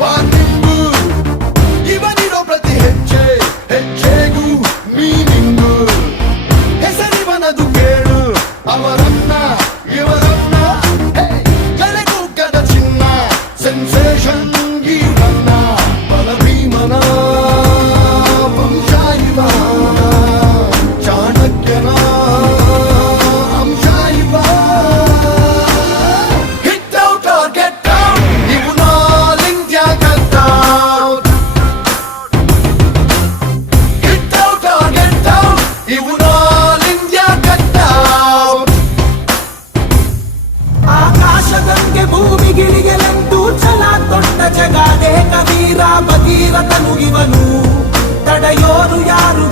వాంతింపు ఇవనిలో ప్రతి హెచ్చే హెచ్చేగు మీనింగు. ಹೆಸರಿವನದು ಕೇಳು ಅವರ ಭೂಮಿ ಭೂಮಿಗಿಳಿಗೆಲೆಂದು ಛಲ ದೊಡ್ಡ ಜಗಾದೇಕ ವೀರ ಬಗೀರಥ ತನುಗಿವನು ತಡೆಯೋರು ಯಾರು